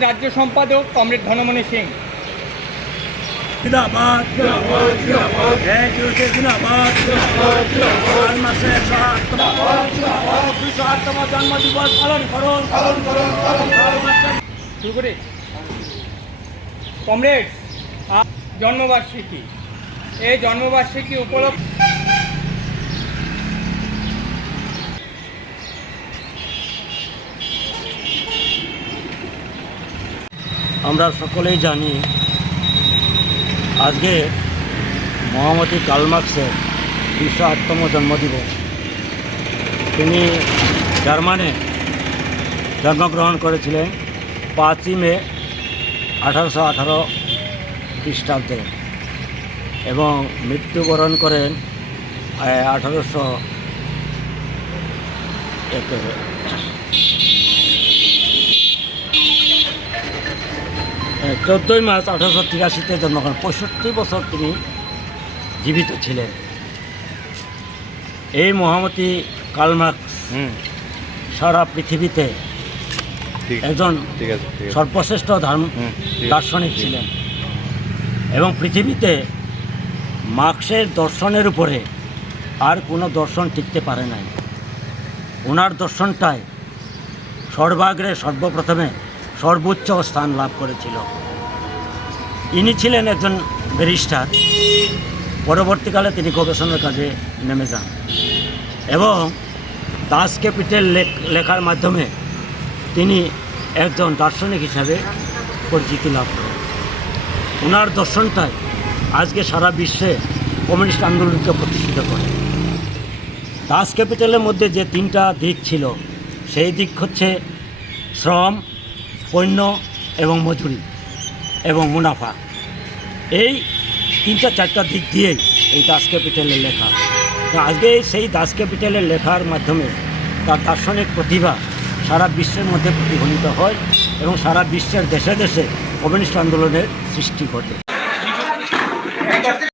রাজ্য সম্পাদক কমরেড ধনমণি সিং। জিন্দাবাদ। জন্ম দিবস পালন করুন পালন করুন। শুরু করে। কমরেড জন্মবার্ষিকী। এই জন্মবার্ষিকী উপলক্ষে আমরা সকলেই জানি, আজকে মহামতি কালমার্ক্সের দুশো আটতম জন্মদিবস। তিনি জার্মানে জন্মগ্রহণ করেছিলেন পাঁচই মে আঠারোশো আঠারো খ্রিস্টাব্দে এবং মৃত্যুবরণ করেন আঠারোশো এতে চোদ্দোই মার্চ আঠারোশো তিরাশিতে জন্মগ্রহণ। পঁয়ষট্টি বছর তিনি জীবিত ছিলেন। এই মহামতি কালমার্কস সারা পৃথিবীতে একজন সর্বশ্রেষ্ঠ ধর্ম। দার্শনিক ছিলেন। এবং পৃথিবীতে মার্ক্সের দর্শনের উপরে আর কোনো দর্শন টিকতে পারে নাই। ওনার দর্শনটাই সর্বাগ্রে সর্বপ্রথমে সর্বোচ্চ স্থান লাভ করেছিল। ইনি ছিলেন একজন ব্যারিস্টার। পরবর্তীকালে তিনি গবেষণার কাজে নেমে যান। এবং দাস ক্যাপিটাল লেখার মাধ্যমে তিনি একজন দার্শনিক হিসাবে পরিচিতি লাভ করেন। ওনার দর্শনটাই আজকে সারা বিশ্বে কমিউনিস্ট আন্দোলনকে প্রতিষ্ঠিত করে। দাস ক্যাপিটালের মধ্যে যে তিনটা দিক ছিল, সেই দিক হচ্ছে শ্রম পণ্য এবং মজুরি এবং মুনাফা। এই তিনটা চারটা দিক দিয়েই এই দাস ক্যাপিটালের লেখা। তো আজকে সেই দাস ক্যাপিটালের লেখার মাধ্যমে তার দার্শনিক প্রতিভা সারা বিশ্বের মধ্যে প্রতিফলিত হয় এবং সারা বিশ্বের দেশে দেশে কমিউনিস্ট আন্দোলনের সৃষ্টি ঘটে।